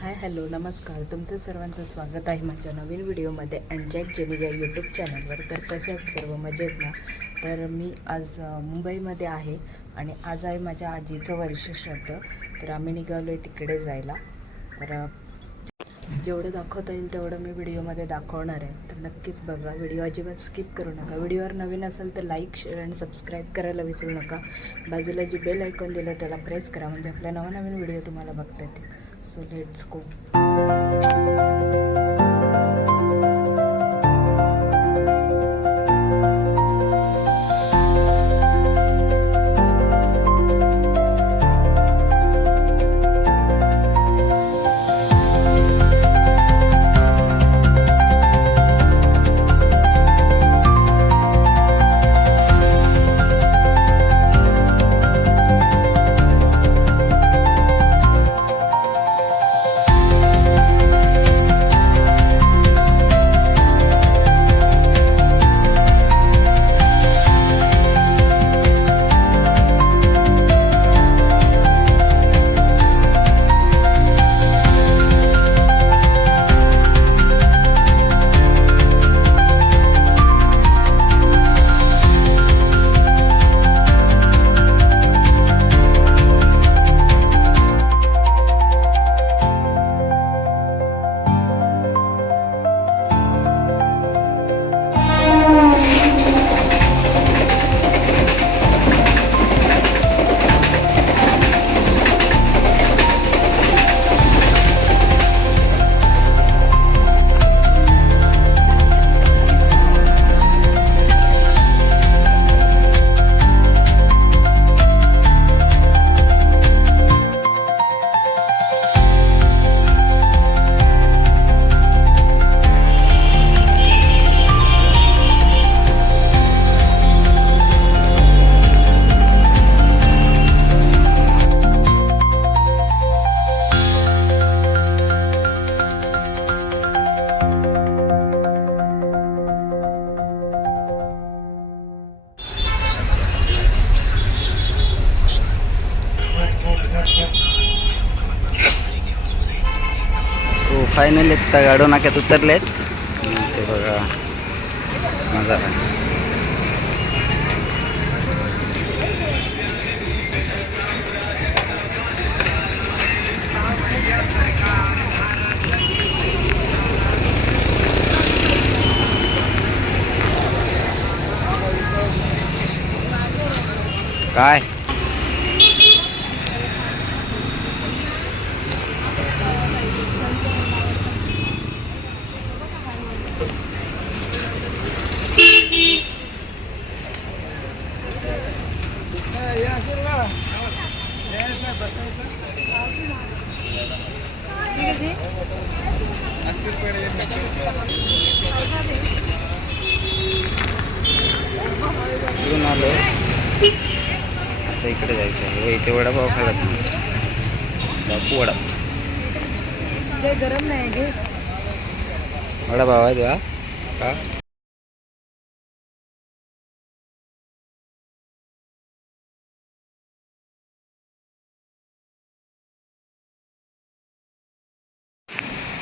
Hi hello नमस्कार. तुमचं सर्वांचं स्वागत आहे माझ्या नवीन व्हिडिओमध्ये. अँड जॅक जेनी या यूट्यूब चॅनलवर तर कसे आहेत सर्व? मजेत ना? तर मी आज मुंबईमध्ये आहे आणि आज आहे माझ्या आजीचं वर्ष श्राद्ध. तर आम्ही निघालो आहे तिकडे जायला. तर जेवढं दाखवता येईल तेवढं मी व्हिडिओमध्ये दाखवणार आहे. तर नक्कीच बघा व्हिडिओ अजिबात स्किप करू नका. व्हिडिओवर नवीन असेल तर लाईक शेअर आणि सबस्क्राईब करायला विसरू नका. बाजूला जी बेल ऐकून दिलं त्याला प्रेस करा. म्हणजे आपल्या नवनवीन व्हिडिओ तुम्हाला बघता येतील. सो लेट्स गो फायनल आहेत तर गाडो नाक्यात उतरलेत. ते बघा. मजा काय इकडून आलो आता इकडे जायचं आहे हो, इथे वडापाव खाला तुम्ही बापू वडा गरम नाही घे वडापाव आहे तुला का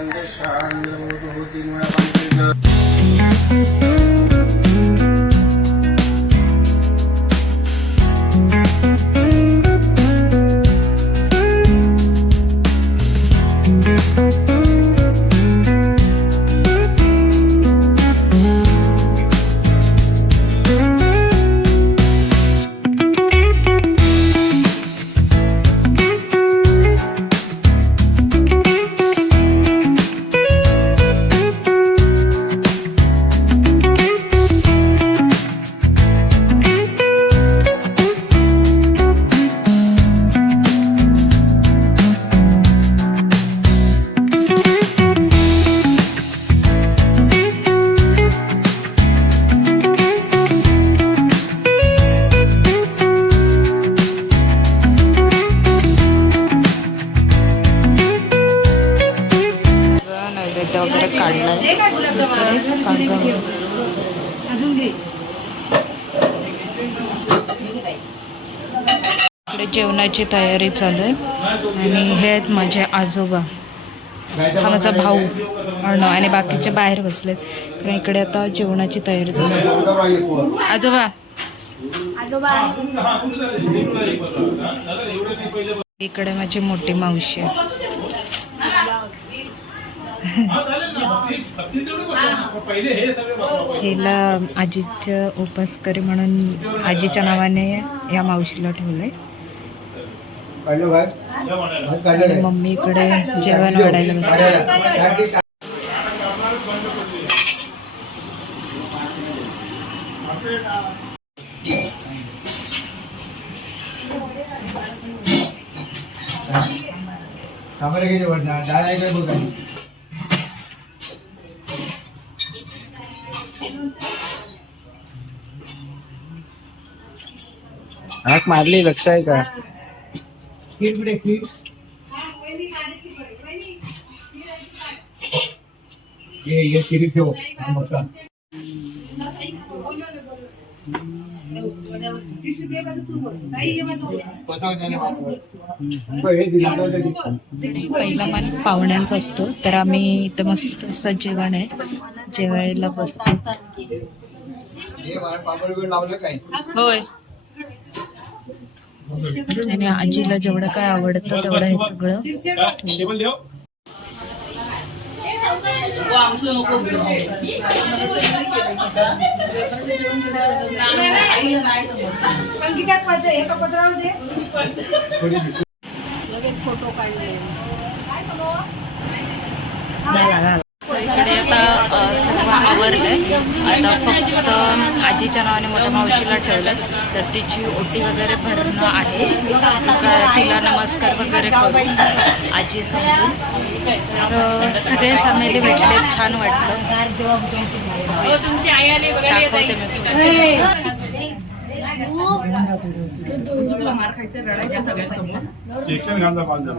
Sangha Sangha Guru Dinwa Vandana इकडे जेवणाची तयारी चालू आहे. आणि हे आहेत माझे आजोबा. हा माझा भाऊ अण आणि बाकीचे बाहेर बसलेत. कारण इकडे आता जेवणाची तयारी झाली आजोबा. इकडे माझी मोठी मावशी आहे. हिला आजीचं उपासकरी म्हणून आजीच्या नावाने या मावशीला ठेवलंय. आणि मम्मी इकडे जेवण. वाढायला बसली. हाक मारली लक्ष आहे का? पहिला मान पाहुण्यांचा असतो तर आम्ही इथं मस्त असं जेवण आहे. जेवायला बसतो. लावलं काय? होय. आणि आजीला जेवढं काय आवडतं तेवढं हे सगळं ठेवलं. इकडे आता सर्व आवरलंय. आता फक्त आजीच्या नावाने मोठ्या मावशीला ठेवलंय. तर तिची ओटी वगैरे भरणं आहे. तिला नमस्कार वगैरे करून आजी समजून. तर सगळे फॅमिली भेटले. छान वाटलं. दाखवते मी पुढे. चिकन घालता पाच जण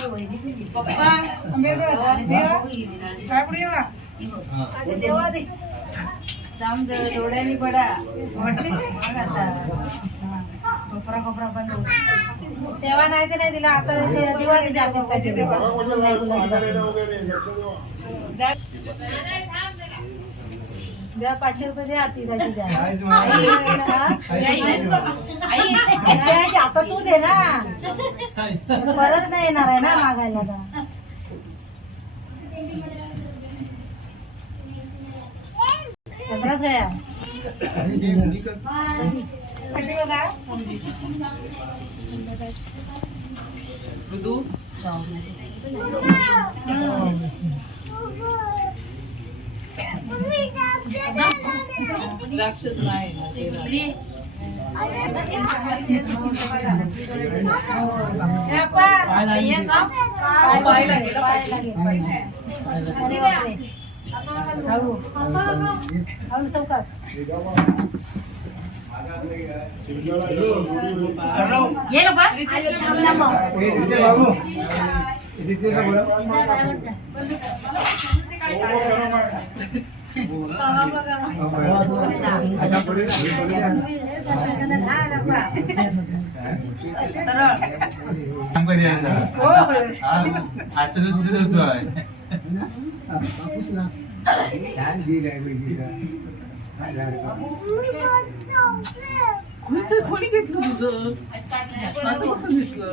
पप्पा काय पुढे डोळ्यानी पडा कोपरा कोपरा बंद तेव्हा नाही ते नाही दिला आता ते दिवाळी जाते त्याचे तेव्हा द्या पाचशे रुपये द्या ती त्याची द्या आई, आई, आई, द्यायची. आता तू दे ना. परत नाही येणार आहे ना मागायला आता. गया बघा राक्षस नाही ये बाबा कोणी घेतलं तुझं? असं कसं घेतलं?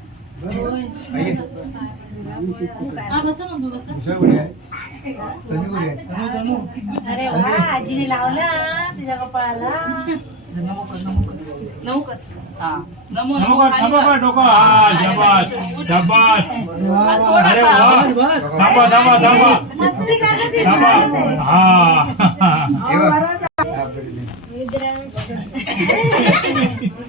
अरे वा आजीने लावला तुझ्या कपाळाला नमोकार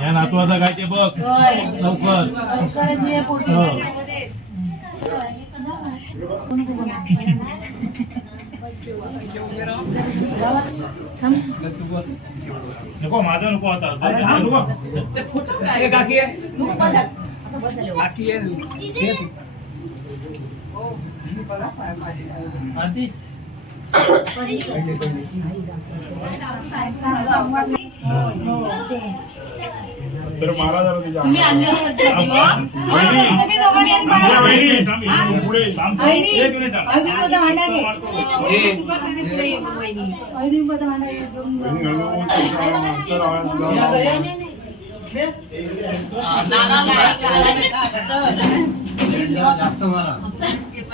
या नातवाचा काय ते बघ. लवकर. लवकरच ये पोटी. हो. नको माझा नको आता हा, नको. तर मला.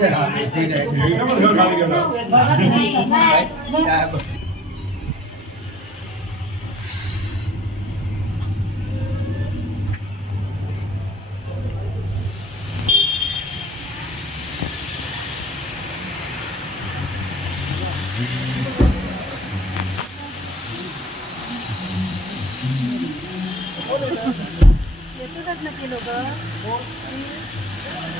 thế nào? Thì vâng, vâng, vâng, dạ, để thử nó mới thương không được đâu Itu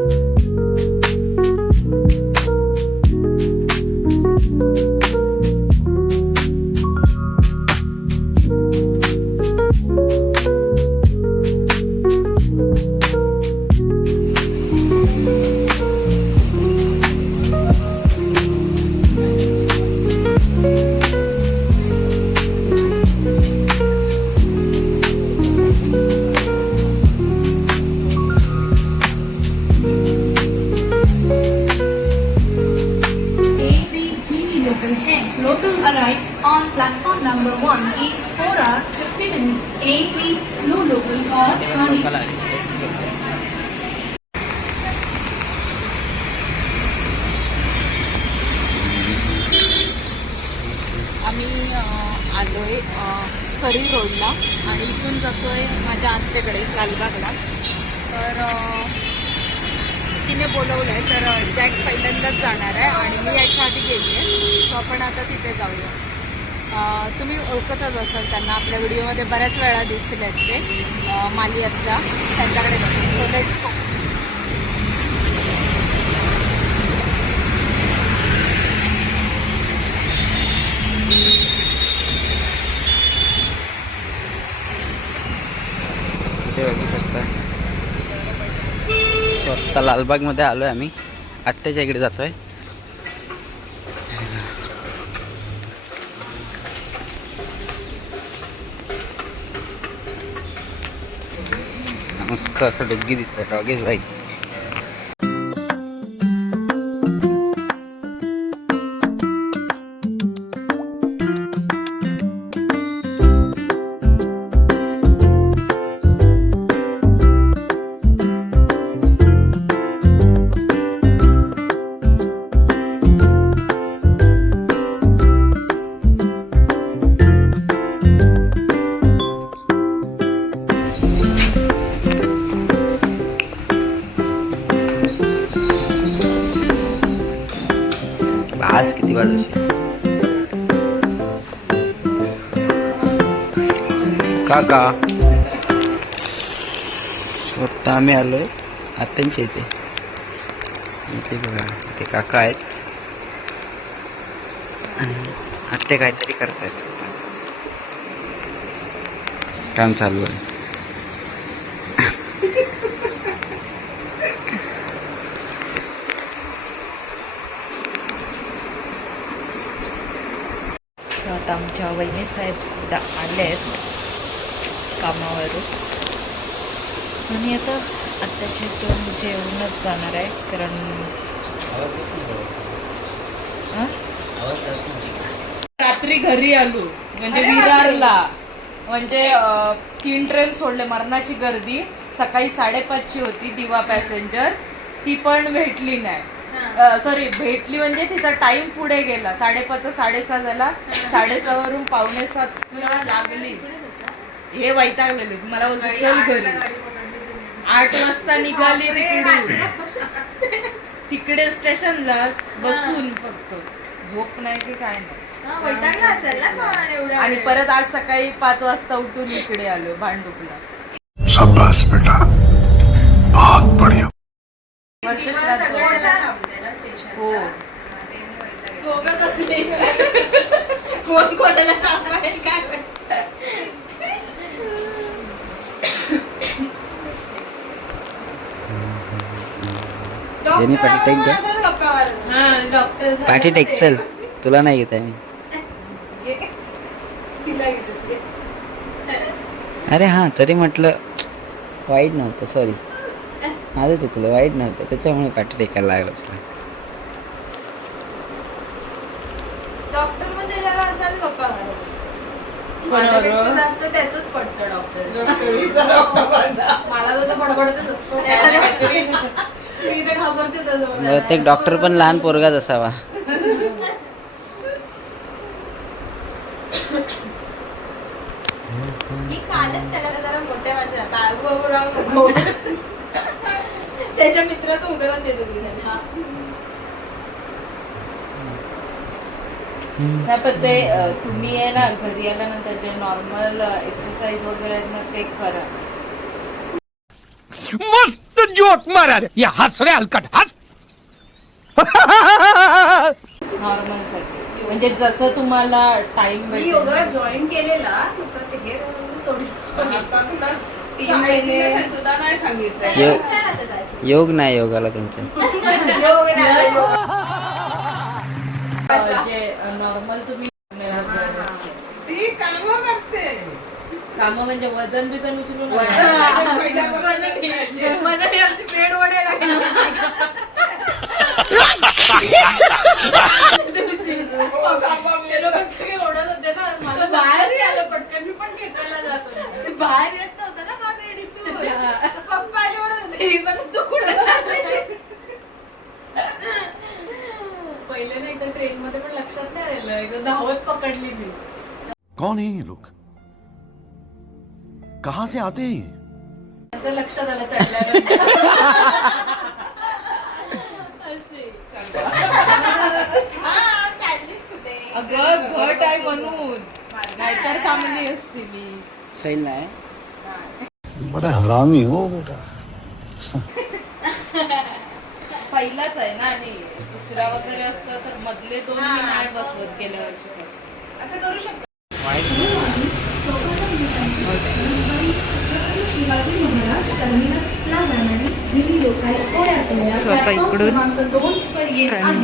बोलवलं आहे तर जॅक पहिल्यांदाच जाणार आहे आणि मी याच्या आधी गेली आहे सो आपण आता तिथे जाऊया. तुम्ही ओळखतच असाल त्यांना आपल्या व्हिडिओमध्ये बऱ्याच वेळा दिसले आहेत ते अं, मालियातला. त्यांच्याकडे सो लेट्स इथे लालबागमध्ये आलो आहे आम्ही. आत्याच्या इकडे जातोय. मस्त असं डोगी दिसतंय. डॉगीज बाईक आलो आहे आत्यांच्या इथे इथे बघा ते काका आहेत. आणि आत्या काहीतरी करतायत. काम चालू आहे. सो आता आमच्या वहिनी साहेब सुद्धा आले आहेत कामावरून. आणि आता आत्ताच्या इथून जेवणच जाणार आहे कारण हां? रात्री घरी आलो म्हणजे विरारला. म्हणजे तीन ट्रेन सोडले मरणाची गर्दी. सकाळी साडेपाचची होती दिवा पॅसेंजर. ती पण भेटली नाही. सॉरी भेटली म्हणजे तिचा टाइम पुढे गेला. साडेपाच साडेसहा झाला. साडेसहा वरून पावणे सात लागली. हे वैतागलेले. मला चल घरी. आठ वाजता निघाली तिकडून. तिकडे स्टेशनला बसून फक्त. झोप नाही की काय नाही. आणि परत आज सकाळी पाच वाजता उठून इकडे आलो भांडुपला. बेटा बहुत बढ़िया. हो. कोण कोणाला सांगायला काय जेनी पाठी टेक मारत. पाठी टेक चल तुला नाही घेत आहे मी. तिला घेत होते. अरे हां तरी म्हटलं वाईट नव्हतं सॉरी माझं चुकलं वाईट नव्हतं. त्याच्यामुळे पाठी टेकायला लागलं तुला. डॉक्टरमध्ये ज्याला असाच गप्पा मारत. माझ्यापेक्षा जास्त त्याच पडतं डॉक्टर मला बहुतेक डॉक्टर पण लहान पोरगाच असावा. त्याच्या मित्राचं उदाहरण देत होती पण ते तुम्ही आहे ना घरी आल्यानंतर जे नॉर्मल एक्सरसाइज वगैरे आहेत ना ते करा. मस्त जोक मारा रे. ये हंस रे हलकट हंस नॉर्मलसाठी म्हणजे जसं तुम्हाला टाइम मी योगा जॉईन केलेला पण ते हे सोडलं. तीन महिने तुला नाही सांगितलं. योग योग नाही योगाला तुमच्या जे नॉर्मल तुम्ही ती कामं करते. काम म्हणजे वजन बिजन उचलून मला हे आमची पेड वडे सगळे ओढत होते ना. मला बाहेर आलं पटकन मी पण खेचायला जात होते. बाहेर येत नव्हतं ना हा बेड इथून. पप्पा ओढत होते तू कुठे पहिले ना एकदा ट्रेन मध्ये पण लक्षात नाही राहिलं एकदा धावत पकडली मी. कौन है लोग? कहां से आते हैं ये? लक्षात आलं चढल्यानंतर अगं घट आहे म्हणून. नाहीतर थांबली असती मी. सैल नाही. बड़ा हरामी हो बेटा. पहिलाच आहे ना आणि दुसरा वगैरे असतं तर मधले दोन मी नाही बसवत गेल्या वर्षीपासून. असं करू शकतो. स्वतः इकडून ट्रेन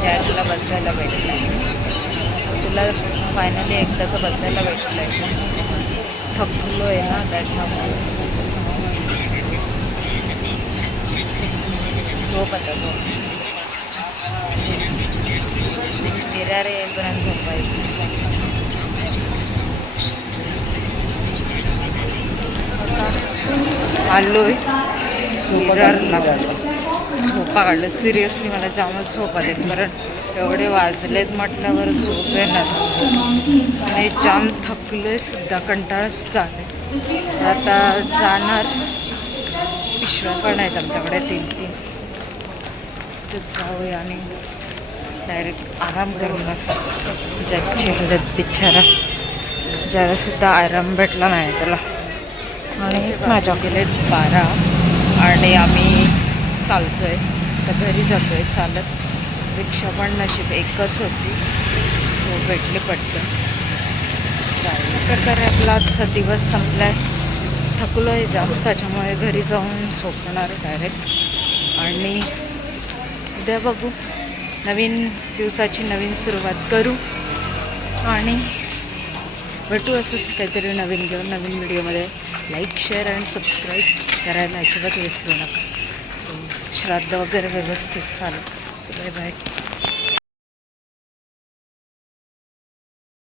जॅकला बसायला भेटलं तुला फायनली एकदाचं बसायला भेटलं आहे थकलो आहे ना त्याच्यामुळे झोप आता झोप. रे येईपर्यंत झोपायचं. आलोय. मिररला झोपा काढलं. सिरियसली मला जामच झोप आले. कारण एवढे वाजलेत म्हटल्यावर झोप येणार आणि जाम थकलोय सुद्धा कंटाळा सुद्धा आले आता जाणार. पिशव्या पण आहेत आमच्याकडे तीन तीन. तर जाऊया आणि डायरेक्ट आराम करूया जगची हालत बिचारा जरासुद्धा आराम भेटला नाही त्याला. आणि माझ्या गेले बारा. आणि आम्ही चालतोय. तर घरी जातोय चालत रिक्षा पण नशीब एकच होती. सो भेटली पटलं चालेल. प्रकारे आपला आजचा दिवस संपलाय. थकलो आहे जाम त्याच्यामुळे घरी जाऊन झोपणार डायरेक्ट आणि उद्या बघू. नवीन दिवसाची नवीन सुरुवात करू. आणि भेटू असंच काहीतरी नवीन घेऊन नवीन व्हिडिओमध्ये. लाईक शेअर आणि सबस्क्राईब करायला अजिबात विसरू नका. सो श्राद्ध वगैरे व्यवस्थित चालू. 拜拜